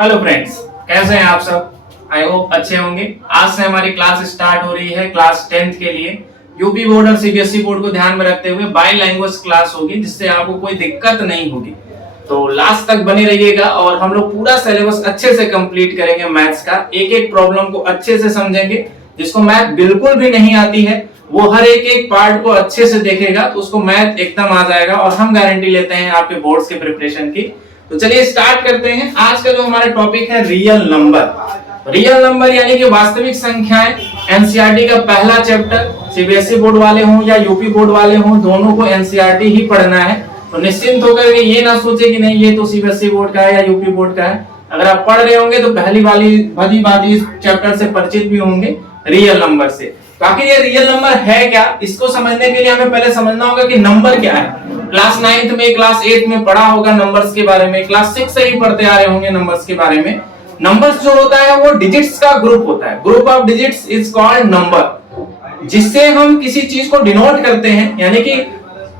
Hello friends, कैसे हैं आप सब। आई होप अच्छे होंगे। आज से हमारी क्लास स्टार्ट हो रही है क्लास 10th के लिए। यूपी बोर्ड और सीबीएसई बोर्ड को ध्यान में रखते हुए बाई लैंग्वेज क्लास होगी, जिससे आपको कोई दिक्कत नहीं होगी। तो लास्ट तक बने रहिएगा और हम लोग पूरा सिलेबस अच्छे से कंप्लीट करेंगे। मैथ्स का एक एक प्रॉब्लम को अच्छे से समझेंगे। जिसको मैथ बिल्कुल भी नहीं आती है वो हर एक एक पार्ट को अच्छे से देखेगा तो उसको मैथ एकदम आ जाएगा, और हम गारंटी लेते हैं आपके बोर्ड्स के प्रिपरेशन की। तो चलिए स्टार्ट करते हैं। आज का जो हमारा टॉपिक है रियल नंबर। रियल नंबर यानी कि वास्तविक संख्याएं। एनसीईआरटी का पहला चैप्टर, सीबीएसई बोर्ड वाले हों या यूपी बोर्ड वाले हों, दोनों को एनसीईआरटी ही पढ़ना है। तो निश्चिंत होकर के ये ना सोचे कि नहीं ये तो सीबीएसई बोर्ड का है या यूपी बोर्ड का है। अगर आप पढ़ रहे होंगे तो पहली भली बात इस चैप्टर से परिचित भी होंगे, रियल नंबर से। आखिर ये रियल नंबर है क्या, इसको समझने के लिए हमें पहले समझना होगा कि नंबर क्या है। क्लास 9th में, क्लास 8 में पढ़ा होगा नंबर्स के बारे में, क्लास 6 से ही पढ़ते आ रहे होंगे नंबर्स के बारे में। नंबर्स जो होता है वो डिजिट्स का ग्रुप होता है। Group of digits is called number, जिससे हम किसी चीज को डिनोट करते हैं, यानी कि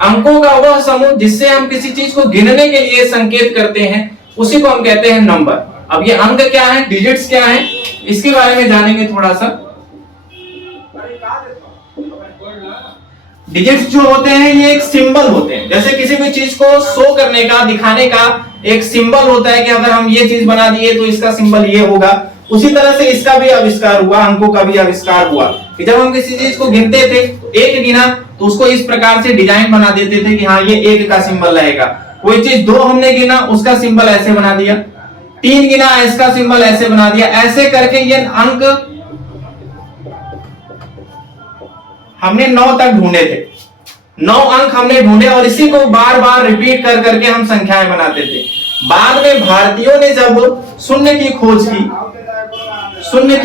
अंकों का वह समूह जिससे हम किसी चीज को गिनने के लिए संकेत करते हैं, उसी को हम कहते हैं नंबर। अब ये अंक क्या है, डिजिट्स क्या है, इसके बारे में जानेंगे थोड़ा सा। डिजिट्स जो होते हैं ये एक सिंबल होते हैं। जैसे किसी भी चीज को शो करने का, दिखाने का एक सिंबल होता है कि अगर हम ये चीज बना दिए तो इसका सिंबल ये होगा। उसी तरह से इसका भी आविष्कार हुआ, अंकों का भी आविष्कार हुआ कि जब हम किसी चीज को गिनते थे तो एक गिना तो उसको इस प्रकार से डिजाइन बना देते थे कि हाँ ये एक का सिंबल रहेगा। कोई चीज 2 हमने गिना, उसका सिंबल ऐसे बना दिया। 3 गिना, इसका सिंबल ऐसे बना दिया। ऐसे करके ये अंक हमने 9 तक ढूंढे थे। 9 अंक हमने ढूंढे और इसी को बार बार रिपीट कर करके हम संख्याएं बनाते थे। बाद में भारतीयों ने जब शून्य की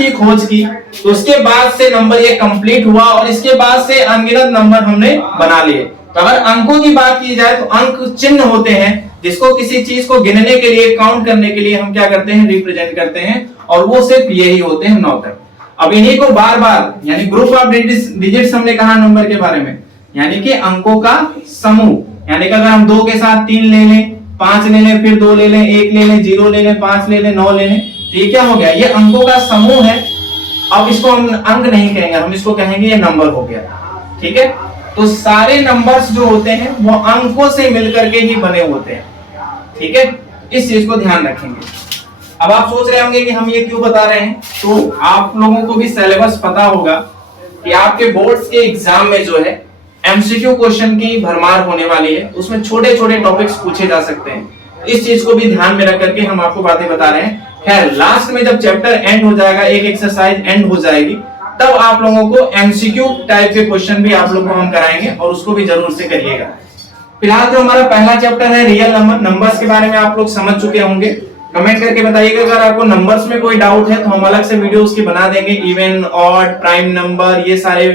खोज की तो उसके बाद से नंबर ये कंप्लीट हुआ और इसके बाद से अनगिनत नंबर हमने बना लिए। तो अगर अंकों की बात की जाए तो अंक चिन्ह होते हैं जिसको किसी चीज को गिनने के लिए, काउंट करने के लिए हम क्या करते हैं, रिप्रेजेंट करते हैं, और वो सिर्फ यही होते हैं 9 तक। अब इन्हीं को बार बार, यानी ग्रुप ऑफ डिजिट्स हमने कहा नंबर के बारे में, यानी कि अंकों का समूह। यानी कि अगर हम 2 के साथ 3 ले लें, 5 ले लें, फिर 2 ले लें, 1 ले लें, 0 ले लें, 5 ले लें, 9 ले लें, तो ये क्या हो गया, ये अंकों का समूह है। अब इसको हम अंक नहीं कहेंगे, हम इसको कहेंगे ये नंबर हो गया। ठीक है, तो सारे नंबर्स जो होते हैं वो अंकों से मिलकर के ही बने होते हैं। ठीक है, इस चीज को ध्यान रखेंगे। अब आप सोच रहे होंगे कि हम ये क्यों बता रहे हैं, तो आप लोगों को भी सिलेबस पता होगा कि आपके बोर्ड्स के एग्जाम में जो है एमसीक्यू क्वेश्चन की भरमार होने वाली है। उसमें छोटे छोटे टॉपिक्स पूछे जा सकते हैं। इस चीज को भी ध्यान में रख करके हम आपको बातें बता रहे हैं। खैर, लास्ट में जब चैप्टर एंड हो जाएगा, एक एक्सरसाइज एंड हो जाएगी, तब आप लोगों को एमसीक्यू टाइप के क्वेश्चन भी आप लोगों को हम कराएंगे और उसको भी जरूर से करिएगा। फिलहाल जो हमारा पहला चैप्टर है रियल नंबर, नंबर्स के बारे में आप लोग समझ चुके होंगे। कमेंट करके बताइएगा अगर आपको नंबर्स में कोई डाउट है, तो हम अलग से वीडियो उसकी बना देंगे। इवन, ऑड, प्राइम नंबर, ये सारे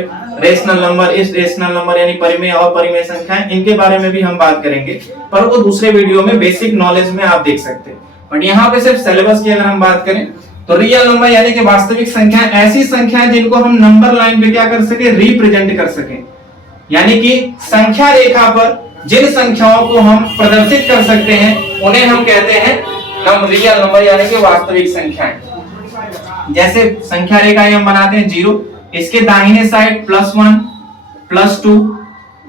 रेशनल नंबर, इस रेशनल नंबर यानी परिमेय और परिमेय संख्याएं, इनके बारे में भी हम बात करेंगे, पर वो दूसरे वीडियो में बेसिक नॉलेज में आप देख सकते हैं। बट यहाँ पे सिर्फ सिलेबस की अगर हम बात करें तो रियल नंबर यानी कि वास्तविक संख्याएं, ऐसी संख्याएं जिनको हम नंबर लाइन पे क्या कर सके, रिप्रेजेंट कर सके। यानी कि संख्या रेखा पर जिन संख्याओं को हम प्रदर्शित कर सकते हैं उन्हें हम कहते हैं रियल नंबर यानी कि वास्तविक संख्याएं। जैसे संख्या रेखा हम बनाते हैं 0, इसके दाहिने साइड +1, +2,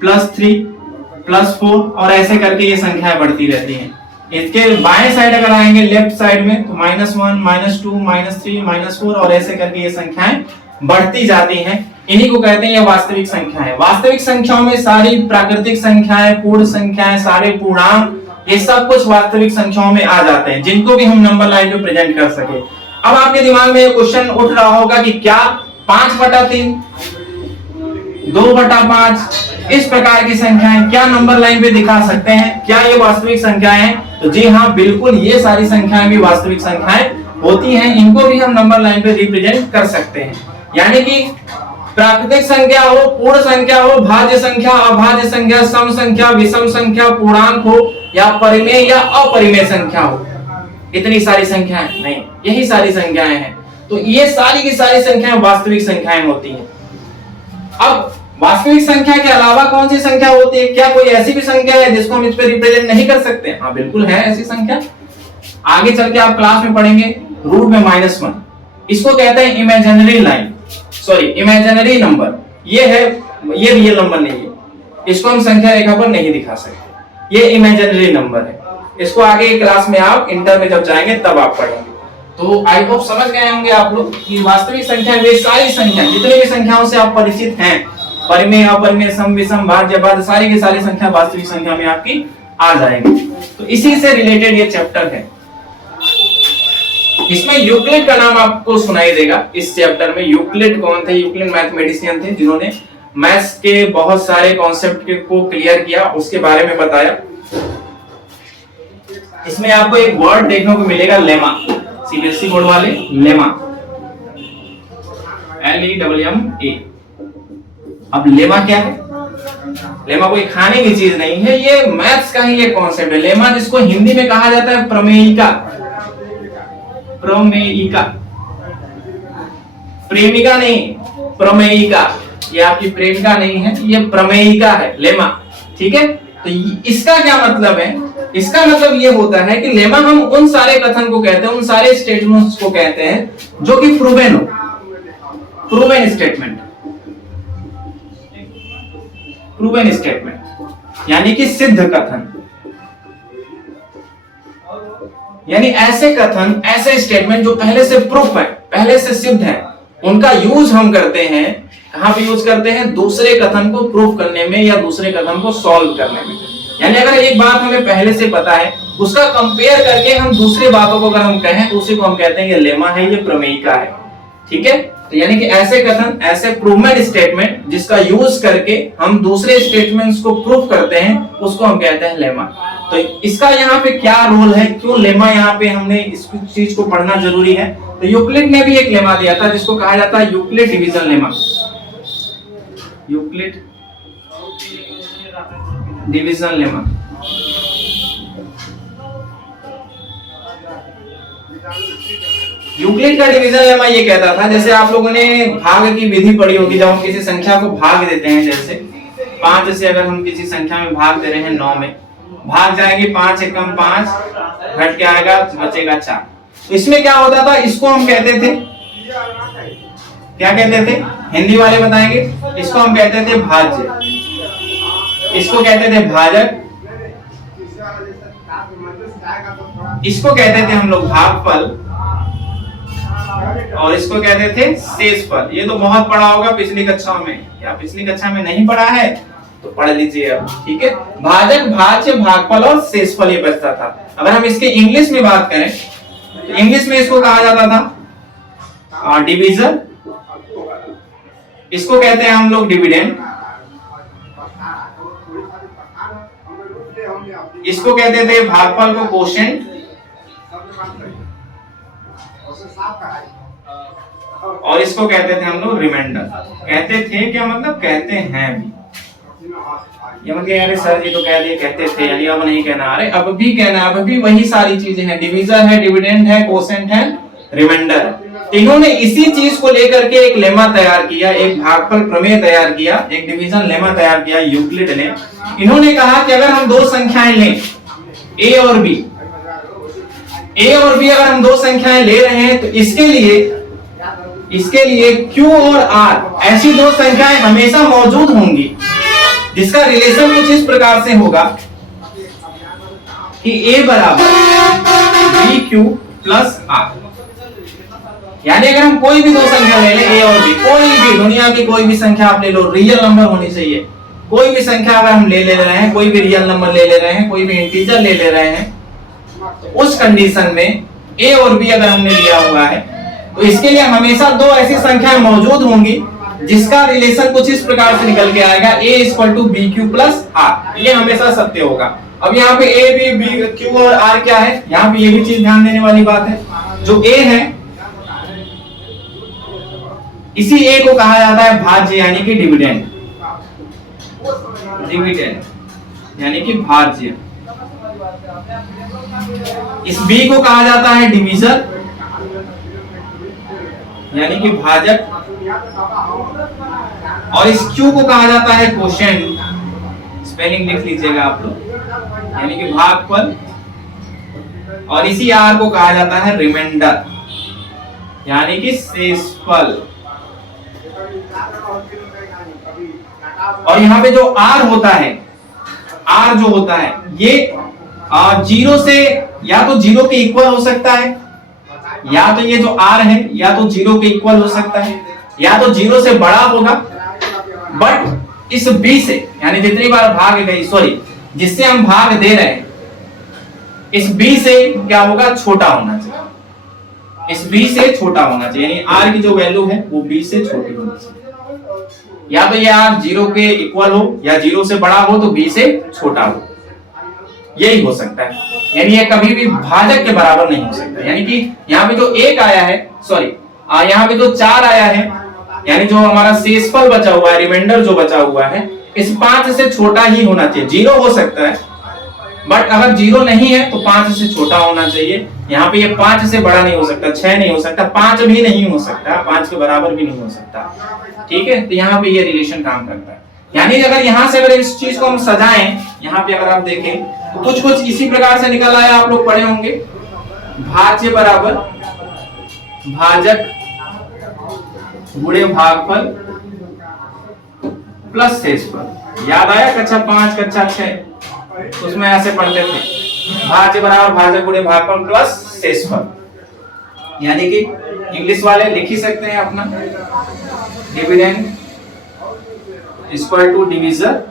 +3, +4 और ऐसे करके ये संख्याएं बढ़ती रहती हैं। इसके बाएं साइड अगर आएंगे लेफ्ट साइड में तो -1, -2, -3, -4 और ऐसे करके ये संख्याएं बढ़ती जाती हैं। इन्हीं को कहते हैं ये वास्तविक संख्याएं। वास्तविक संख्याओं में सारी प्राकृतिक संख्याएं, पूर्ण संख्याएं, सारे पूर्णांक, ये सब कुछ वास्तविक संख्याओं में आ जाते हैं, जिनको भी हम नंबर लाइन पे प्रेजेंट कर सके। अब आपके दिमाग में ये क्वेश्चन उठ रहा होगा कि क्या 5/3, 2/5 इस प्रकार की संख्याएं क्या नंबर लाइन पे दिखा सकते हैं, क्या ये वास्तविक संख्याएं हैं? तो जी हाँ, बिल्कुल, ये सारी संख्याएं भी वास्तविक संख्याएं होती हैं। इनको भी हम नंबर लाइन पे रिप्रेजेंट कर सकते हैं। यानी कि प्राकृतिक संख्या हो, पूर्ण संख्या हो, भाज्य संख्या, अभाज्य संख्या, सम संख्या, विषम संख्या, पूर्णांक हो, या परिमेय या अपरिमेय संख्या हो, इतनी सारी संख्याएं नहीं, यही सारी संख्याएं हैं। तो ये सारी की सारी संख्याएं वास्तविक संख्याएं होती हैं। अब वास्तविक संख्या के अलावा कौन सी संख्या होती है? क्या कोई ऐसी भी संख्या है जिसको हम इस पे रिप्रेजेंट नहीं कर सकते? हाँ, बिल्कुल है ऐसी संख्या। आगे चल के आप क्लास में पढ़ेंगे रूट में -1, इसको कहते हैं imaginary line, sorry imaginary number. ये है, ये रियल नंबर नहीं है, इसको हम संख्या रेखा पर नहीं दिखा सकते, ये इमेजिनरी नंबर है। इसको आगे क्लास में आप इंटर में जब जाएंगे तब आप पढ़ेंगे। तो आई होप समझ गए होंगे आप लोग कि वास्तविक संख्या वे सारी संख्या, जितनी भी संख्याओं से आप परिचित हैं, परिमेय, अपरिमेय, सम, विषम, भाज्य, बाध्य, सारी की सारी संख्या वास्तविक संख्या में आपकी आ जाएंगी। तो इसी से रिलेटेड ये चैप्टर है। इसमें यूक्लिड का नाम आपको सुनाई देगा। इस चैप्टर में यूक्लिड कौन थे? यूक्लिड मैथमेटिशियन थे जिन्होंने मैथ्स के बहुत सारे कॉन्सेप्ट को क्लियर किया, उसके बारे में बताया। इसमें आपको एक वर्ड देखने को मिलेगा लेमा, सीबीएसई बोर्ड वाले लेमा, LEMMA। अब लेमा क्या है? लेमा कोई खाने की चीज नहीं है, ये मैथ्स का ही एक कॉन्सेप्ट है। लेमा जिसको हिंदी में कहा जाता है प्रमेयिका, प्रमेयिका, प्रेमिका नहीं, प्रमेयिका। ये आपकी प्रेमिका नहीं है, ये प्रमेयिका है लेमा, ठीक है। तो इसका क्या मतलब है? इसका मतलब ये होता है कि लेमा हम उन सारे कथन को कहते हैं, उन सारे स्टेटमेंट्स को कहते हैं जो कि प्रूवन हो, प्रूवन स्टेटमेंट, प्रूवन स्टेटमेंट यानी कि सिद्ध कथन, यानी ऐसे कथन, ऐसे स्टेटमेंट जो पहले से प्रूफ है, पहले से सिद्ध है, उनका यूज हम करते हैं। कहां पे यूज करते हैं? दूसरे कथन को प्रूफ करने में या दूसरे कथन को सॉल्व करने में। यानी अगर एक बात हमें पहले से पता है, उसका कंपेयर करके हम दूसरी बातों को अगर हम कहें तो उसी को हम कहते हैं ये लेमा है, ये प्रमेयिका है, ठीक है। तो यानी कि ऐसे कथन, ऐसे प्रूवमेंट स्टेटमेंट जिसका यूज करके हम दूसरे स्टेटमेंट्स को प्रूफ करते हैं, उसको हम कहते हैं लेमा। तो इसका यहाँ पे क्या रोल है, क्यों लेमा, यहाँ पे हमने इस चीज को पढ़ना जरूरी है। तो यूक्लिड ने भी एक लेमा दिया था जिसको कहा जाता है Euclid division lemma, Euclid division lemma. Euclid का डिवीजन लेमा ये कहता था, जैसे आप लोगों ने भाग की विधि पढ़ी होगी, जब हम किसी संख्या को भाग देते हैं, जैसे 5 से अगर हम किसी संख्या में भाग दे रहे हैं 9 में, भाग जाएंगे 5 एकम 5, घट के आएगा बचेगा 4। इसमें क्या होता था? इसको हम कहते थे, क्या कहते थे? हिंदी वाले बताएंगे। इसको हम कहते थे भाज्य, इसको कहते थे भाजक, इसको कहते थे हम लोग भागफल, और इसको कहते थे शेषफल। ये तो बहुत पढ़ा होगा पिछली कक्षा में, या पिछली कक्षा में नहीं पढ़ा है तो पढ़ लीजिए अब, ठीक है। भाजक, भाज्य, भागफल और शेषफल ये बचता था। अगर हम इसके इंग्लिश में बात करें तो इंग्लिश में इसको कहा जाता था डिवीजन, इसको कहते हैं हम लोग डिविडेंड, इसको कहते थे भागफल को कोशेंट, और इसको कहते थे हम लोग रिमाइंडर। कहते थे क्या मतलब? कहते हैं भी। ये मतलब अरे सर ये तो कह दिए कहते थे, यानी अब नहीं कहना, अरे अब भी कहना, अब भी वही सारी चीजें हैं, डिवीजन है, डिविडेंड है, कोशेंट है, रिमाइंडर है। इन्होंने इसी चीज को लेकर के एक लेमा तैयार किया, एक भागफल प्रमेय तैयार किया, एक डिवीजन लेमा तैयार किया यूक्लिड ने। इन्होंने कहा कि अगर हम दो संख्याएं लें, ए और बी, ए और बी अगर हम दो संख्याएं ले रहे हैं तो इसके लिए Q और R ऐसी दो संख्याएं हमेशा मौजूद होंगी, जिसका रिलेशन कुछ इस प्रकार से होगा कि A बराबर BQ प्लस R। यानी अगर हम कोई भी दो संख्या ले लें, A और B, कोई भी दुनिया की कोई भी संख्या आप ले लो, रियल नंबर होनी चाहिए। कोई भी संख्या अगर हम ले रहे हैं, कोई भी रियल नंबर ले रहे हैं, कोई भी इंटीजर ले रहे हैं, तो उस कंडीशन में A और B अगर हमने लिया हुआ है तो इसके लिए हमेशा दो ऐसी संख्याएं मौजूद होंगी जिसका रिलेशन कुछ इस प्रकार से निकल के आएगा, A = BQ प्लस R। ये हमेशा सत्य होगा। अब यहाँ पे A, B, Q और R क्या है, यहाँ पे ये भी चीज ध्यान देने वाली बात है। जो A है, इसी A को कहा जाता है भाज्य यानी कि डिविडेंड, डिविडेंड यानी कि भाज्य। इस B को कहा जाता है डिवीजन यानी कि भाजक, और इस Q को कहा जाता है कोशेंट, स्पेलिंग लिख लीजिएगा आप लोग, यानी कि भागफल, और इसी आर को कहा जाता है रिमाइंडर, यानी कि शेषफल। और यहाँ पे जो आर होता है, आर जो होता है ये जीरो से या तो जीरो के इक्वल हो सकता है, या तो ये जो आर है या तो जीरो के इक्वल हो सकता है, या तो जीरो से बड़ा होगा। बट इस बी से, यानी जितनी बार भाग गई, सॉरी जिससे हम भाग दे रहे हैं, इस बी से क्या होगा, छोटा होना चाहिए। इस बी से छोटा होना चाहिए, यानी आर की जो वैल्यू है वो बी से छोटी होनी चाहिए। या तो ये आर जीरो के इक्वल हो या जीरो से बड़ा हो तो बी से छोटा हो, यही हो सकता है। यानी ये कभी भी भाजक के बराबर नहीं हो सकता। यानी कि यहाँ पे जो एक आया है, सॉरी यहाँ पे जो 4 आया है, यानी जो हमारा शेषफल बचा हुआ है, रिमाइंडर जो बचा हुआ है, इस 5 से छोटा ही होना चाहिए। जीरो हो सकता है, बट अगर जीरो नहीं है तो 5 से छोटा होना चाहिए। यहाँ पे ये 5 से बड़ा नहीं हो सकता, 6 नहीं हो सकता, 5 भी नहीं हो सकता, 5 के बराबर भी नहीं हो सकता। ठीक है, तो यहाँ पे ये रिलेशन काम करता है। यानी अगर यहाँ से अगर इस चीज को हम सजाएं, यहाँ पे अगर आप देखें तो कुछ कुछ इसी प्रकार से निकल आया, आप लोग पढ़े होंगे। भाज्य बराबर भाजक गुणे भागफल प्लस शेषफल। याद आया कक्षा 5 कक्षा 6 उसमें ऐसे पढ़ते थे, भाज्य बराबर भाजक गुणे भागफल प्लस शेषफल। यानी कि इंग्लिश वाले लिख ही सकते हैं अपना, dividend equal to division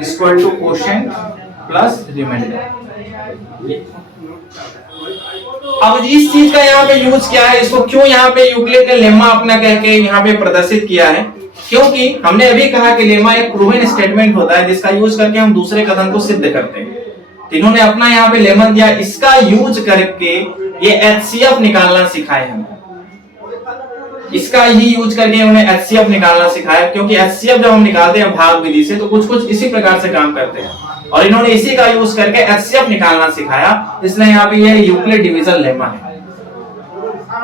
equal to quotient plus remainder. अब इस चीज का यहाँ पे यूज क्या है, इसको क्यों यहाँ पे यूक्लिड ने लेम्मा अपना कह के यहाँ पे प्रदर्शित किया है, क्योंकि हमने अभी कहा कि लेम्मा एक प्रूवन स्टेटमेंट होता है जिसका यूज करके हम दूसरे कथन को सिद्ध करते हैं। तो इन्होंने अपना यहाँ पे लेमन दिया, इसका यूज करके ये HCF निकालना सिखाए हमें। इसका ही यूज करके उन्हें HCF निकालना सिखाया, क्योंकि HCF जब हम निकालते हैं भाग विधि से तो कुछ कुछ इसी प्रकार से काम करते हैं, और इन्होंने इसी का यूज करके HCF निकालना सिखाया। इसलिए यहाँ पे ये यूक्लिड डिवीजन लेमा है।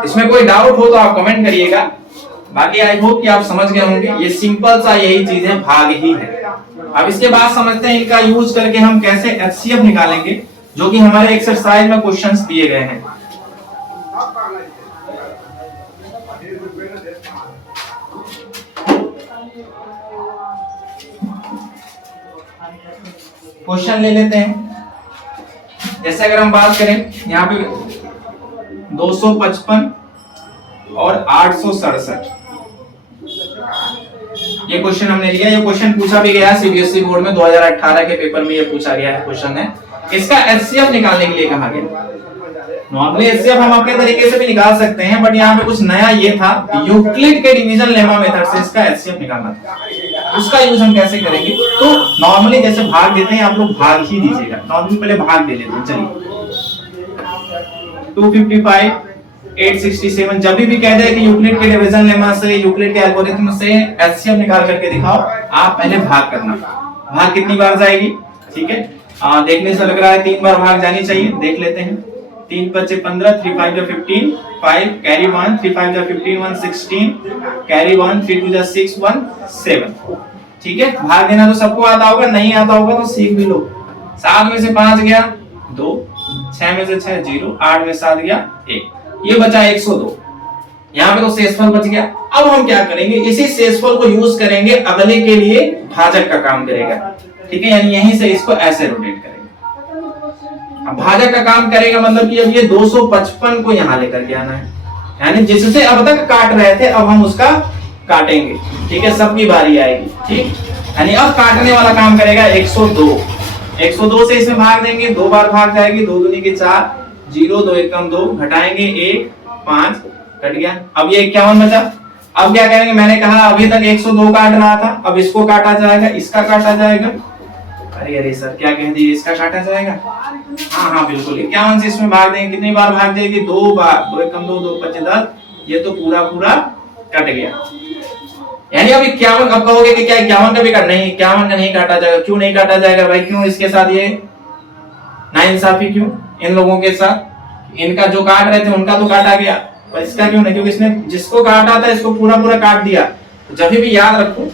इसमें कोई डाउट हो तो आप कमेंट करिएगा, बाकी आई होप कि आप समझ गए होंगे। ये सिंपल सा यही चीज है, भाग ही है। अब इसके बाद समझते हैं इनका यूज करके हम कैसे HCF निकालेंगे, जो कि हमारे एक्सरसाइज में क्वेश्चंस दिए गए हैं। क्वेश्चन ले लेते हैं। जैसे अगर हम बात करें यहाँ पे 255 और 867, ये क्वेश्चन हमने लिया। ये क्वेश्चन पूछा भी गया सीबीएसई बोर्ड में 2018 के पेपर में, ये पूछा गया है क्वेश्चन है। इसका HCF निकालने के लिए कहा गया। नॉर्मली HCF हम अपने तरीके से भी निकाल सकते हैं, बट यहाँ पे कुछ नया ये था, यूक्लिड के डिवीजन लेमा मेथड से इसका HCF निकालना था। उसका यूज हम कैसे करेंगे, तो नॉर्मली जैसे भाग देते हैं आप लोग भाग ही दीजिएगा। नॉर्मली पहले भाग दे लेते हैं। चलिए 255 867, जब भी कह दे कि यूक्लिड के डिवीजन लेमा से, यूक्लिड के एल्गोरिथम से HCF निकाल करके दिखाओ, आप पहले भाग करना। भाग कितनी बार जाएगी, ठीक है, देखने से लग रहा है 3 बार भाग जानी चाहिए। देख लेते हैं। 3 × 5 = 15, 3 × 5 = 15, 5 कैरी 1, 3 × 5 = 15, 1 16, कैरी 1, 3 × 2 = 6, 1 7। ठीक है, भाग देना तो सबको आता होगा, नहीं आता होगा तो सीख भी लो। 7 में से 5 गया 2, 6 में से 6 0, 8 में 7 गया 1, ये बचा 102। यहाँ पे तो शेषफल बच गया। अब हम क्या करेंगे, इसी शेषफल को यूज करेंगे अगले के लिए, भाजक का काम करेगा। ठीक है, यानी यहीं से इसको ऐसे रोटेट करेंगे। अब भाजक का काम करेगा मतलब कि अब ये 255 को यहाँ लेकर के आना है, यानी जिससे अब तक काट रहे थे अब हम उसका काटेंगे। ठीक है, सबकी बारी आएगी। ठीक, यानी अब काटने वाला काम करेगा 102। 102 से इसमें भाग देंगे, 2 बार भाग जाएगी, 2 दूनी के 4, 0 2 1 2, घटाएंगे 1 5, कट गया। अब ये 51 बचा। अब क्या करेंगे, मैंने कहा अभी तक 102 काट रहा था, अब इसको काटा जाएगा, इसका काटा जाएगा। अरे अरे सर क्या कह दिए, इसका काटा जाएगा। हाँ बिल्कुल, 51 से इसमें भाग देंगे, कितनी बार भाग जाएगी, 2 बार, 2 1 2, 2 5 10, ये तो पूरा पूरा कट गया। यानी अब 51, अब कहोगे कि क्या 51 का भी काट, नहीं 51 का नहीं काटा जाएगा। क्यों नहीं काटा जाएगा भाई, क्यों इसके साथ ये नाइंसाफी, क्यों इन लोगों के साथ, इनका जो काट रहे थे उनका तो काटा गया, पर इसका क्यों नहीं, क्योंकि इसने जिसको काटा था इसको पूरा पूरा काट दिया। तो जब भी याद रखो,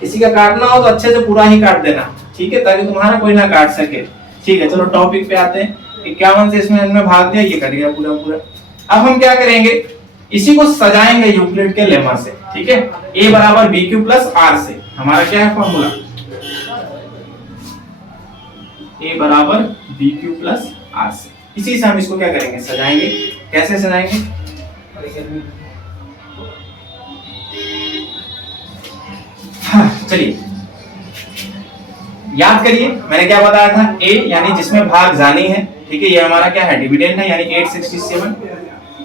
किसी का काटना हो तो अच्छे से पूरा ही काट देना, ठीक है, ताकि तुम्हारा कोई ना काट सके। ठीक है, चलो टॉपिक पे आते हैं। 51 से इसमें भाग दिया, ये कट गया पूरा पूरा। अब हम क्या करेंगे, इसी को सजाएंगे यूक्लिड के लेमा से। ठीक है, a बराबर बी क्यू प्लस आर से हमारा क्या है फॉर्मूला, a बराबर बी क्यू प्लस आर से। इसी से हम इसको क्या करेंगे, सजाएंगे। कैसे सजाएंगे, हाँ चलिए याद करिए, मैंने क्या बताया था, a यानी जिसमें भाग जानी है। ठीक है, ये हमारा क्या है, डिविडेंड है, यानी 867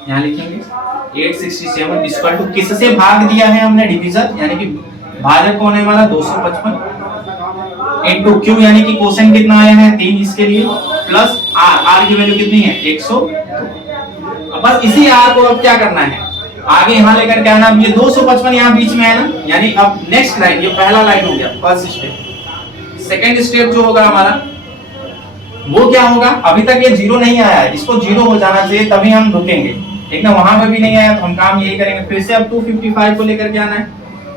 यहाँ लिखेंगे 867 इक्वल टू किससे भाग दिया है हमने, डिवीजन, यानी कि भाजक कौन है हमारा 255 इनटू क्यू यानी कि क्वोशिएंट कितना आया है 3 इसके लिए, प्लस आर की वैल्यू कितनी है 100। अब बस इसी आर को अब क्या करना है, आगे यहाँ लेकर के आना। ये 255 यहाँ बीच में है ना, यानी अब नेक्स्ट लाइन, ये पहला लाइन हो गया फर्स्ट स्टेप। सेकेंड स्टेप जो होगा हमारा वो क्या होगा, अभी तक ये 0 नहीं आया है, इसको 0 हो जाना चाहिए तभी हम रुकेंगे। ठीक ना, वहां पे भी नहीं आया तो हम काम यही करेंगे, फिर से अब 255 को लेकर के आना है।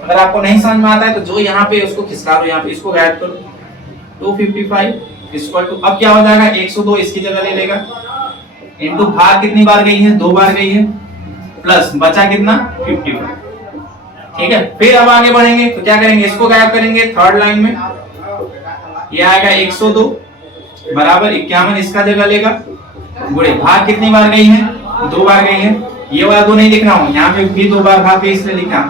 अगर आपको नहीं समझ में आता है तो जो यहाँ पे उसको खिसका दो, यहाँ पे इसको गायब करो। 255 इक्वल टू अब क्या हो जाएगा 102 इसकी जगह ले लेगा, इनटू भाग कितनी बार गई है 2 बार गई है, प्लस बचा कितना 51। ठीक है, फिर अब आगे बढ़ेंगे तो क्या करेंगे, इसको गायब करेंगे थर्ड लाइन में, ये आएगा 102 बराबर 51 इसका जगह लेगा, गुणे भाग कितनी बार गई है 2 बार गई है, ये वाला 2 नहीं लिख रहा हूं, यहाँ पे भी 2 बार भाग गई इसलिए लिखा,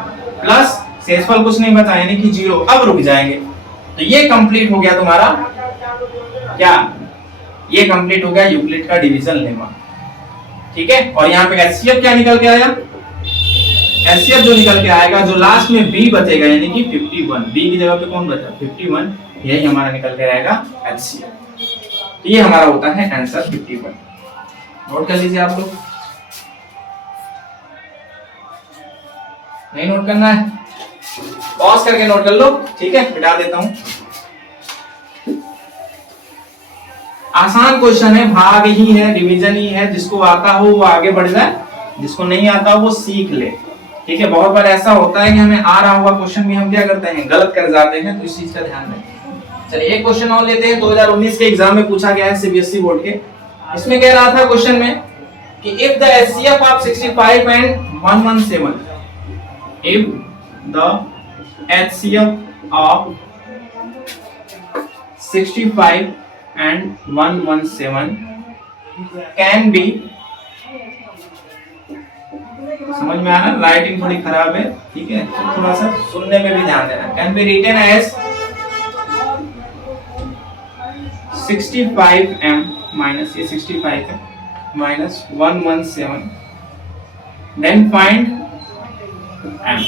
प्लस शेषफल कुछ नहीं बचा यानी कि 0। अब रुक जाएंगे तो ये कंप्लीट हो गया तुम्हारा क्या, ये कंप्लीट हो गया यूक्लिड का डिवीजन लेमा। ठीक है, और यहाँ पे एचसीएफ क्या निकल के आया, एचसीएफ जो निकल के आएगा, जो लास्ट में बी बचेगा यानी कि 51, बी की जगह पे कौन बचा 51, यही हमारा निकल के आएगा एचसीएफ। तो ये हमारा होता है आंसर 51। नोट कर लीजिए आप लोग, नहीं नोट करना है पॉज करके नोट कर लो। ठीक है, मिटा देता हूं। आसान क्वेश्चन है, भाग ही है, डिवीजन ही है, जिसको आता हो वो आगे बढ़ जाए, जिसको नहीं आता वो सीख ले। ठीक है, बहुत बार ऐसा होता है कि हमें आ रहा हुआ क्वेश्चन भी हम क्या करते हैं गलत कर जाते हैं, तो इस चीज का ध्यान रखें। चलिए एक क्वेश्चन और लेते हैं, 2019 के एग्जाम में पूछा गया है सीबीएसई बोर्ड के। इसमें कह रहा था क्वेश्चन में कि if the HCF of 65 and 117, if the HCF of 65 and 117 can be, समझ में आना, राइटिंग थोड़ी खराब है, ठीक है, तो थोड़ा सा सुनने में भी ध्यान देना। Can be written as 65m minus ये 65 है माइनस 117 देन फाइंड m।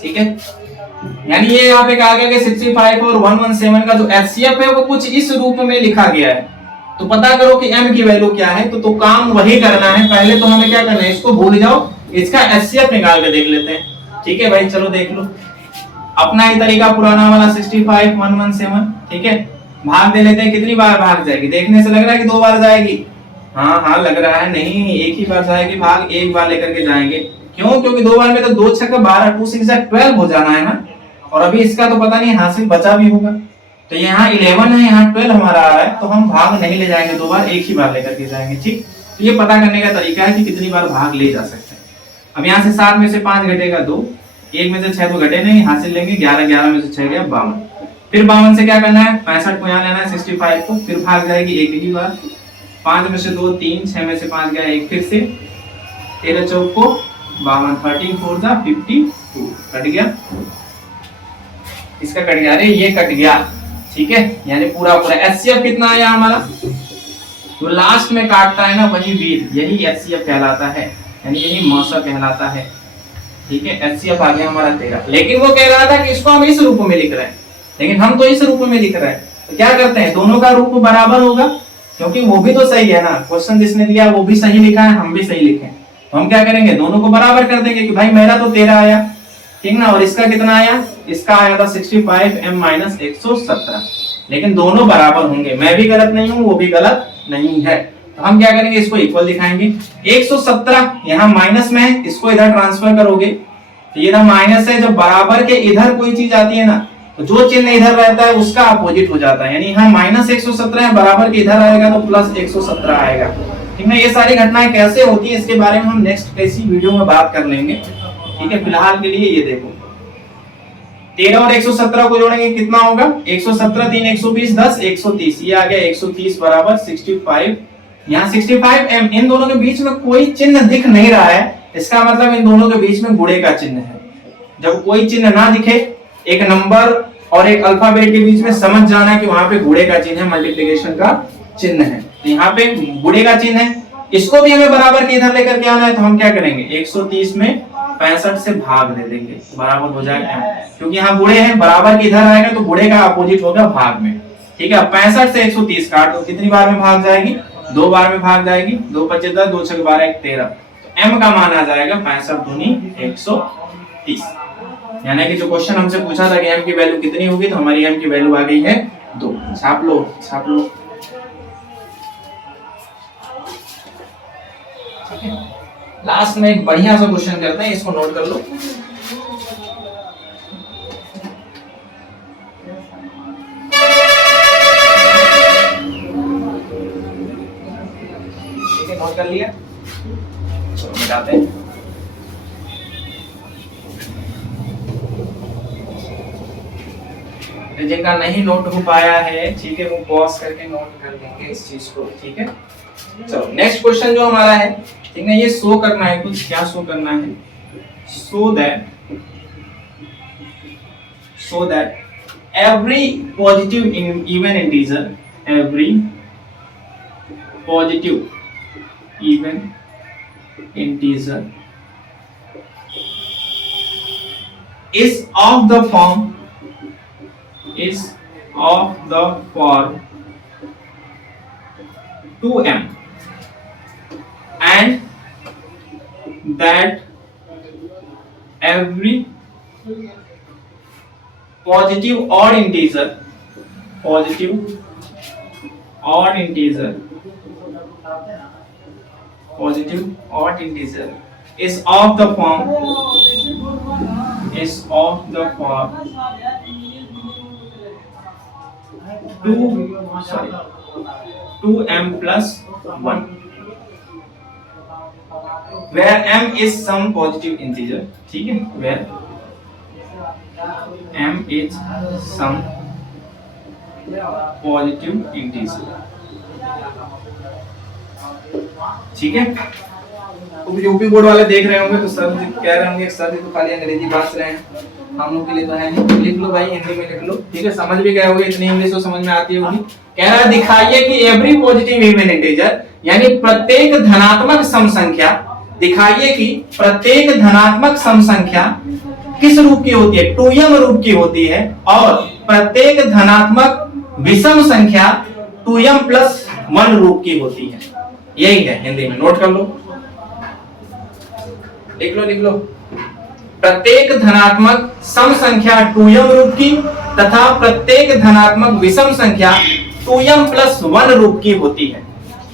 ठीक है, यानी ये यहाँ पे कहा गया कि 65 और 117 का जो एचसीएफ है वो कुछ इस रूप में लिखा गया है, तो पता करो कि m की वैल्यू क्या है। तो काम वही करना है, पहले तो हमें क्या करना है, इसको भूल जाओ, इसका एचसीएफ निकाल के देख लेते हैं। ठीक है भाई, चलो देख लो अपना ही तरीका पुराना वाला 65 117। ठीक है, भाग दे लेते हैं, कितनी बार भाग जाएगी, देखने से लग रहा है कि 2 बार जाएगी, हाँ हाँ लग रहा है, नहीं एक ही बार जाएगी, भाग एक बार लेकर के जाएंगे। क्यों, क्योंकि 2 बार में तो 2 छक्का 12 2 6 12 हो जाना है ना, और अभी इसका तो पता नहीं हासिल बचा भी होगा, तो यहाँ 11 है, यहाँ 12 हमारा आ रहा है, तो हम भाग नहीं ले जाएंगे 2 बार, एक ही बार लेकर के जाएंगे। ठीक, तो ये पता करने का तरीका है कि कितनी बार भाग ले जा सकते हैं। अब यहाँ से 7 में से 5 घटेगा 2, 1 में से 6 तो घटे नहीं, हासिल लेंगे 11, 11 में से 6 गया 52, फिर 52 से क्या करना है 65 को यहाँ लेना है 65 को, फिर भाग जाएगी एक ही बार, 5 में से 2 3, 6 में से 5 गया 1, फिर से 13 चौक को 52, 13 4 जा 52, कट गया, इसका कट गया, अरे ये कट गया। ठीक है, यानी पूरा पूरा एचसीएफ कितना आया हमारा, तो लास्ट में काटता है ना वही वीर, यही एचसीएफ कहलाता है, यानी यही मौसा कहलाता है। ठीक है, एचसीएफ आ गया हमारा 13, लेकिन वो कह रहा था कि इसको हम इस रूप में लिख रहे हैं, लेकिन हम तो इस रूप में लिख रहे हैं, तो क्या करते हैं दोनों का रूप बराबर होगा, क्योंकि वो भी तो सही है ना, क्वेश्चन जिसने दिया वो भी सही लिखा है, हम भी सही लिखे, तो हम क्या करेंगे दोनों को बराबर कर देंगे कि भाई मेरा तो 13 आया, ठीक ना, और इसका कितना आया, इसका आया था 65m माइनस 117, लेकिन दोनों बराबर होंगे, मैं भी गलत नहीं हूं वो भी गलत नहीं है, तो हम क्या करेंगे इसको इक्वल दिखाएंगे। 117 यहाँ माइनस में है, इसको इधर ट्रांसफर करोगे तो ये ना माइनस है, जब बराबर के इधर कोई चीज आती है ना तो जो चिन्ह इधर रहता है उसका अपोजिट हो जाता है, यानी यहाँ -117 है, बराबर के इधर आएगा तो +117 आएगा। ठीक है, ये सारी घटनाएं कैसे होती है इसके बारे में हम नेक्स्ट किसी वीडियो में बात कर लेंगे। ठीक है, फिलहाल के लिए ये देखो 13 और 117 को जोड़ेंगे कितना होगा, 117 3 120 10 130, ये आ गया 130 बराबर 65। यहाँ 65m, इन दोनों के बीच में कोई चिन्ह दिख नहीं रहा है, इसका मतलब इन दोनों के बीच में गुणे का चिन्ह है। जब कोई चिन्ह ना दिखे, एक नंबर और एक अल्फाबेट के बीच में, समझ जाना है कि वहां पे गुणे का चिन्ह है, मल्टीप्लिकेशन का चिन्ह है। तो यहाँ पे गुणे का चिन्ह है, इसको भी हमें बराबर के इधर लेकर के आना है, तो हम क्या करेंगे 130 में 65 से भाग दे देंगे, बराबर हो जाएगा m, क्योंकि यहाँ गुणे है, बराबर के इधर आएगा तो गुणे का अपोजिट होगा भाग में। ठीक है, 65 से 130 काट दो, कितनी बार में भाग जाएगी, 2 बार में भाग जाएगी, 2 5 10 2 6 12 1 13, तो m का मान आ जाएगा 65 दूनी 130। यानी कि जो क्वेश्चन हमसे पूछा था कि m की वैल्यू कितनी होगी, तो हमारी m की वैल्यू आ गई है 2। छाप लो छाप लो। लास्ट में एक बढ़िया सा क्वेश्चन करते हैं, इसको नोट कर लो। ठीक है, नोट कर लिया, चलो मिटाते हैं। जिनका नहीं नोट हो पाया है, ठीक है, वो पॉज करके नोट कर लेंगे इस चीज को। ठीक है, चलो नेक्स्ट क्वेश्चन जो हमारा है, ठीक है, ये शो करना है कुछ, क्या शो करना है, so that every positive even integer, every positive even integer is of the form 2m, and that every positive odd integer is of the form 2m plus 1, where m is some positive integer। ठीक है, where m is some positive integer। ठीक है, तो UP board वाले देख रहे होंगे तो सर कह रहे होंगे सर जी तो खाली अंग्रेजी बात रहे हैं, हम लोग के लिए तो है नहीं, लिख लो भाई, हिंदी में लिख लो। ठीक है, समझ भी गए होगे, इतनी इंग्लिश तो समझ में आती होगी। कह रहा है दिखाइए कि एवरी पॉजिटिव इवन इंटीजर, यानी प्रत्येक धनात्मक सम संख्या, दिखाइए कि प्रत्येक धनात्मक सम संख्या किस रूप की होती है, 2m रूप की होती है, और प्रत्येक धनात्मक विषम संख्या 2m plus 1 रूप की होती है। यही है हिंदी में, नोट कर लो, लिख लो। प्रत्येक धनात्मक सम संख्या 2m रूप की तथा प्रत्येक धनात्मक विषम संख्या 2m plus 1 रूप की होती है।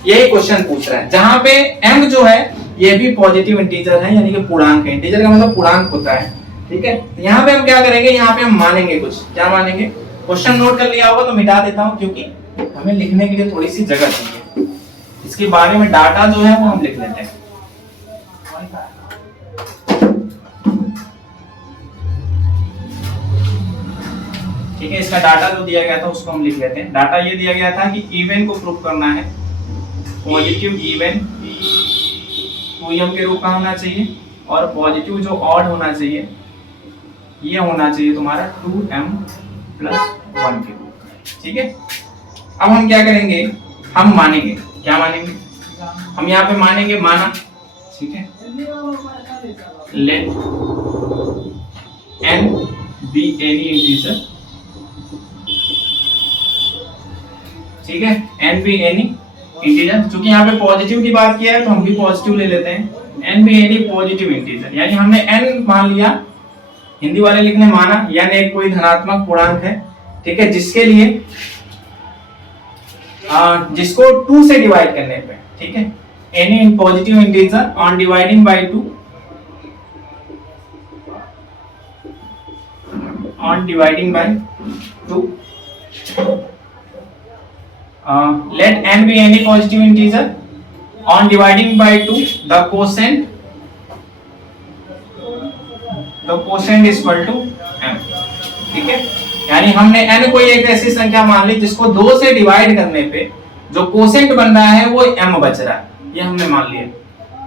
यही क्वेश्चन पूछ रहा है, जहां पे m जो है ये भी पॉजिटिव इंटीजर है, यानी कि पूर्णांक है। इंटीजर का मतलब पूर्णांक होता है। ठीक है, तो यहाँ पे हम क्या करेंगे, यहाँ पे हम मानेंगे कुछ, क्या मानेंगे, क्वेश्चन नोट कर लिया होगा तो मिटा देता हूँ, क्योंकि हमें लिखने के लिए थोड़ी सी जगह चाहिए। इसके बारे में डाटा जो है वो हम लिख लेते हैं। ठीक है, इसका डाटा जो दिया गया था उसको हम लिख लेते हैं। डाटा ये दिया गया था कि इवन को प्रूव करना है, पॉजिटिव इवन 2m के रूप का होना चाहिए, और पॉजिटिव जो ऑड होना चाहिए ये होना चाहिए तुम्हारा 2m plus 1 के रूप का। ठीक है, अब हम क्या करेंगे, हम मानेंगे, क्या मानेंगे, हम यहाँ पे मानेंगे माना। ठीक है, let n be any integer। ठीक है, n be any इंटीजर, क्योंकि यहाँ पे पॉजिटिव की बात किया है तो हम भी पॉजिटिव ले लेते हैं। n भी एनी पॉजिटिव इंटीजर, यानी हमने n मान लिया, हिंदी वाले लिखने माना, यानी एक कोई धनात्मक पूर्णांक है। ठीक है, जिसके लिए जिसको 2 से डिवाइड करने पे, ठीक है, any positive integer on dividing by 2, on dividing by 2. Let n be any positive integer. On dividing by 2, the quotient is equal to m. ठीक है, यानी हमने n कोई एक ऐसी संख्या मान ली जिसको 2 से डिवाइड करने पे जो कोसेंट बन रहा है वो m बच रहा है, ये हमने मान लिया।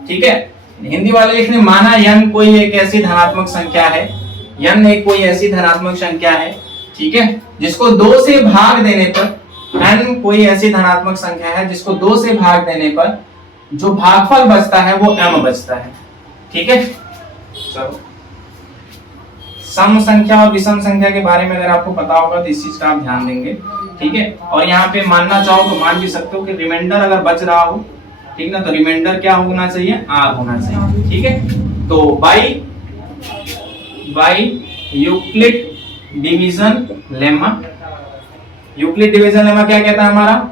ठीक है, हिंदी वाले लिखने माना n कोई एक ऐसी धनात्मक संख्या है, n एक कोई ऐसी धनात्मक संख्या है, ठीक है, जिसको 2 से भाग देने पर n कोई ऐसी धनात्मक संख्या है जिसको 2 से भाग देने पर जो भागफल बचता है वो m बचता है। ठीक है, चलो सम संख्या और विषम संख्या के बारे में अगर आपको पता होगा तो इस चीज का आप ध्यान देंगे। ठीक है, और यहाँ पे मानना चाहो तो मान भी सकते हो कि रिमाइंडर अगर बच रहा हो, ठीक ना, तो रिमाइंडर क्या होना चाहिए, r होना चाहिए। ठीक है, तो by Euclid division lemma, Euclid division lemma क्या कहता है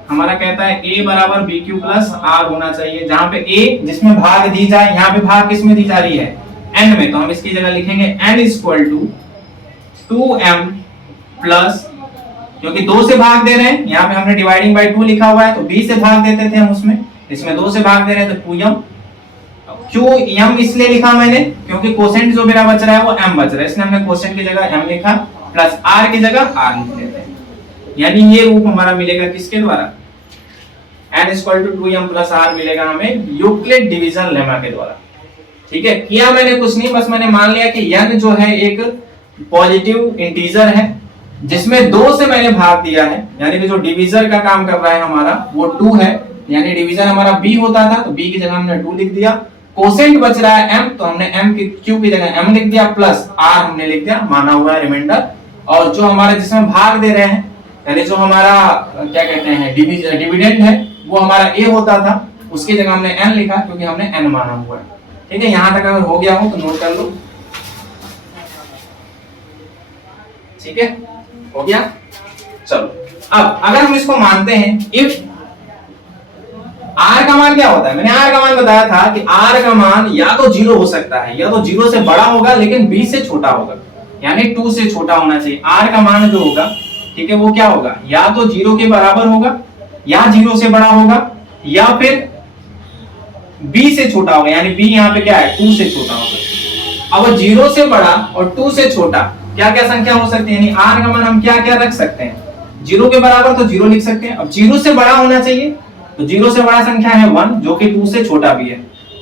हमारा कहता है a बराबर बी क्यू प्लस आर होना चाहिए, जहां पे a जिसमें भाग दी जाए, यहाँ पे भाग किसमें दी जा रही है, n में, तो हम इसकी जगह लिखेंगे n is equal to 2m plus, क्योंकि 2 से भाग दे रहे हैं, यहाँ पे हमने डिवाइडिंग बाय 2 लिखा हुआ है, तो b से भाग देते थे हम उसमें, इसमें 2 से भाग दे रहे हैं तो 2m, क्यों m इसलिए लिखा मैंने क्योंकि कोसेंट जो मेरा बच रहा है वो m बच रहा है, इसलिए हमने कोसेंट की जगह m लिखा प्लस r की जगह r लिख देते हैं। यानी ये रूप हमारा मिलेगा किसके द्वारा, n equal to 2m plus r मिलेगा हमें यूक्लिड डिवीजन लेमा के द्वारा। ठीक है, किया मैंने कुछ नहीं, बस मैंने मान लिया कि n जो है एक पॉजिटिव इंटीजर है जिसमें 2 से मैंने भाग दिया है, यानी कि जो डिवीजर का काम कर रहा है हमारा वो 2 है, यानी डिवीजन हमारा b होता था तो b की जगह हमने 2 लिख दिया, कोसेंट बच रहा है m तो हमने m की q की जगह m लिख दिया प्लस r हमने लिख दिया, माना हुआ है रिमाइंडर, और जो हमारे जिसमें भाग दे रहे हैं यानी जो हमारा क्या कहते हैं डिविडेंड है वो हमारा a होता था, उसकी जगह हमने n लिखा क्योंकि हमने n माना हुआ है। ठीक है, यहां तक अगर हो गया हो तो नोट कर लो। ठीक है, हो गया। चलो अब अगर हम इसको मानते हैं इफ r का मान क्या होता है, मैंने r का मान बताया था कि r का मान या तो 0 हो सकता है या तो 0 से बड़ा होगा लेकिन b से छोटा होगा, यानी 2 से छोटा होना चाहिए। r का मान जो होगा, ठीक है, वो क्या होगा, या तो 0 के बराबर होगा या 0 से बड़ा होगा या फिर b से छोटा होगा, यानी b यहाँ पे क्या है 2 से छोटा होगा। अब 0 से बड़ा और 2 से छोटा क्या क्या संख्या हो सकती है, यानी r का मान हम क्या क्या रख सकते हैं, 0 के बराबर तो 0 लिख सकते हैं, अब 0 से बड़ा होना चाहिए तो 0 से बड़ा संख्या है 1 जो कि 2 से छोटा भी है,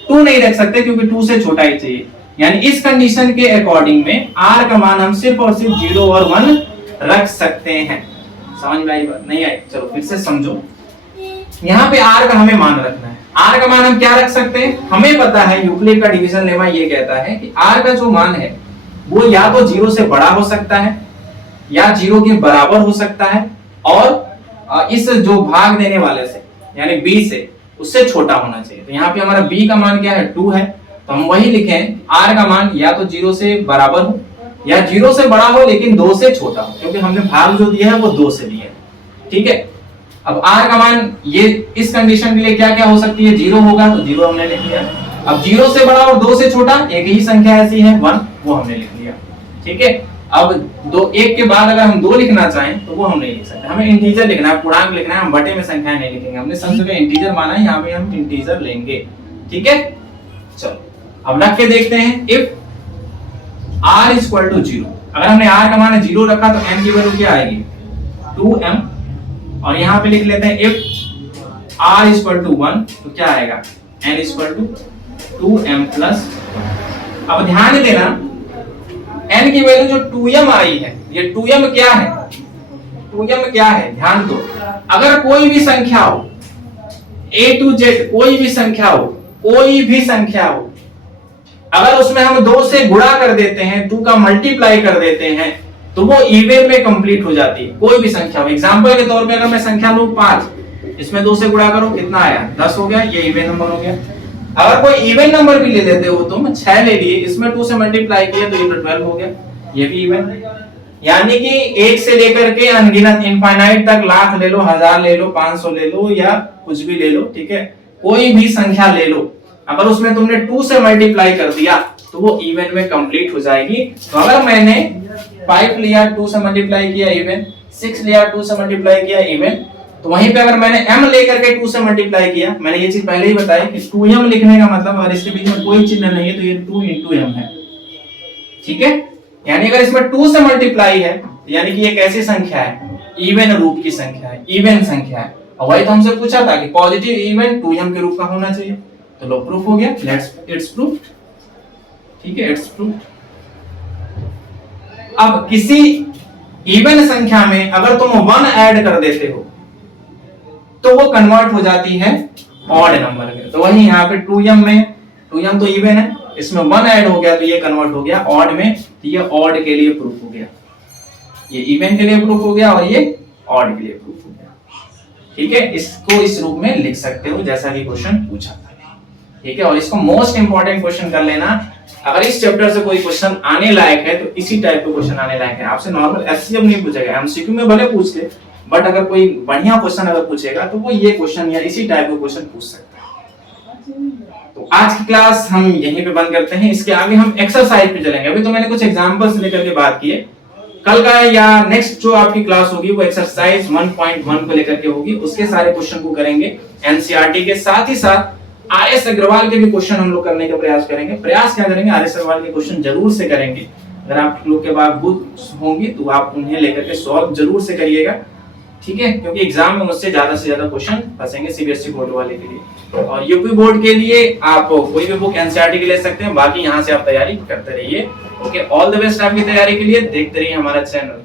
2 नहीं रख सकते क्योंकि 2 से छोटा ही चाहिए, यानी इस कंडीशन के अकॉर्डिंग में r का मान हम सिर्फ और सिर्फ 0 और 1 रख सकते हैं। समझ में आई बात, नहीं आई, चलो फिर से समझो। यहाँ पे r का हमें मान रखना है, r का मान हम क्या रख सकते हैं, हमें पता है यूक्लिड का डिवीजन लेमा ये कहता है कि r का जो मान है वो या तो 0 से बड़ा हो सकता है या 0 के बराबर हो सकता है और इस जो भाग देने वाले से यानी b से उससे छोटा होना चाहिए। तो यहाँ पे हमारा b का मान क्या है 2 है, तो हम वही लिखें r का मान या तो 0 से बराबर हो या 0 से बड़ा हो लेकिन 2 से छोटा हो, क्योंकि हमने भाग जो दिया है वो 2 से दिया है। ठीक है, अब r का मान ये इस कंडीशन के लिए क्या क्या हो सकती है, 0 होगा तो 0 हमने लिख लिया, अब 0 से बड़ा और 2 से छोटा एक ही संख्या ऐसी है 1, वो हमने लिख लिया। ठीक है, अब 1 के बाद अगर हम 2 लिखना चाहें तो वो हम नहीं लिख सकते, हमें इंटीजर लिखना है, पूर्णांक लिखना है, हम बटे में संख्या नहीं लिखेंगे, हमने सब जगह इंटीजर माना है, यहाँ पे हम इंटीजर लेंगे। ठीक है, चलो अब रख के देखते हैं if r is equal to 0, अगर हमने r का मान 0 रखा तो m की वैल्यू क्या आएगी 2m, और यहाँ पे लिख लेते हैं if r is equal to 1 तो क्या आएगा n is equal to 2m plus 1। अब ध्यान देना n की वैल्यू जो 2m आई है, ये 2m क्या है, 2m क्या है, ध्यान दो, अगर कोई भी संख्या हो a to z, कोई भी संख्या हो, कोई भी संख्या हो, अगर उसमें हम 2 से गुणा कर देते हैं, 2 का मल्टीप्लाई कर देते हैं तो वो इवन में कंप्लीट हो जाती है, कोई भी संख्या हो। एग्जांपल के तौर पे अगर मैं संख्या लूं 5, इसमें 2 से गुणा करो कितना आया 10 हो गया, ये इवन नंबर हो गया। अगर कोई इवन नंबर भी ले लेते हो तुम 6 ले लिए, इसमें 2 से मल्टीप्लाई किया तो ये 12 हो गया, ये भी इवन। यानी कि 1 से लेकर के अनगिनत इनफाइनाइट तक, लाख ले लो, 1000 ले लो, 500 ले लो या कुछ भी ले लो, ठीक है, कोई भी संख्या ले लो, अगर उसमें तुमने 2 से मल्टीप्लाई कर दिया तो वो इवन में कंप्लीट हो जाएगी। तो अगर मैंने 5 लिया 2 से मल्टीप्लाई किया इवन, 6 लिया 2 से मल्टीप्लाई किया इवन, तो वहीं पे अगर मैंने m लेकर के 2 से मल्टीप्लाई किया, मैंने ये चीज पहले ही बताई कि 2m लिखने का मतलब अगर इसके बीच में कोई चिन्ह नहीं है तो ये 2 into m है, ठीक है। यानी अगर इसमें 2 से मल्टीप्लाई है यानी कि ये कैसी संख्या है, इवन रूप की संख्या है, इवन संख्या है। और वही तो हमसे पूछा था कि पॉजिटिव इवन 2m के रूप का होना चाहिए, तो लो प्रूफ हो गया, लेट्स इट्स प्रूफ, ठीक है, इट्स प्रूफ। अब किसी इवन संख्या में अगर तुम 1 ऐड कर देते हो तो वो कन्वर्ट हो जाती है ऑड नंबर में। तो वही यहाँ पे 2m में, 2m तो इवन है, इसमें 1 ऐड हो गया तो ये कन्वर्ट हो गया ऑड में, तो ये ऑड के लिए प्रूफ हो गया, ये इवन के लिए प्रूफ हो गया और ये ऑड के लिए प्रूफ हो गया, ठीक है। इसको इस रूप में लिख सकते हो जैसा कि क्वेश्चन पूछा था, ठीक है। और इसको मोस्ट इंपॉर्टेंट क्वेश्चन कर लेना, अगर इस चैप्टर से कोई क्वेश्चन आने लायक है तो इसी टाइप का क्वेश्चन आने लायक है। आपसे नॉर्मल एचसीएम नहीं पूछेगा, एमसीक्यू में भले पूछ ले, बट अगर कोई बढ़िया क्वेश्चन अगर पूछेगा तो वो ये क्वेश्चन या इसी टाइप का क्वेश्चन पूछ सकता है। तो आज की क्लास हम यहीं पे बंद करते हैं, इसके आगे हम एक्सरसाइज पे चलेंगे। अभी तो मैंने कुछ एग्जांपल्स लेकर के बात की है, कल का या नेक्स्ट जो आपकी क्लास होगी वो एक्सरसाइज 1.1 को लेकर के होगी, उसके सारे क्वेश्चन को करेंगे एनसीईआरटी के, साथ ही साथ आरएस अग्रवाल के भी क्वेश्चन हम लोग करने का प्रयास करेंगे। प्रयास क्या करेंगे, आरएस अग्रवाल के क्वेश्चन जरूर से करेंगे। अगर आप लोग के पास बुक होंगी तो आप उन्हें लेकर के सॉल्व जरूर से करिएगा, ठीक है, क्योंकि एग्जाम में मुझसे ज्यादा से ज्यादा क्वेश्चन फंसेंगे सीबीएसई बोर्ड वाले के लिए। और यूपी बोर्ड के लिए आप कोई भी बुक एनसीईआरटी की ले सकते हैं, बाकी यहाँ से आप तैयारी करते रहिए। ओके, ऑल द बेस्ट आपकी तैयारी के लिए, देखते रहिए हमारा चैनल।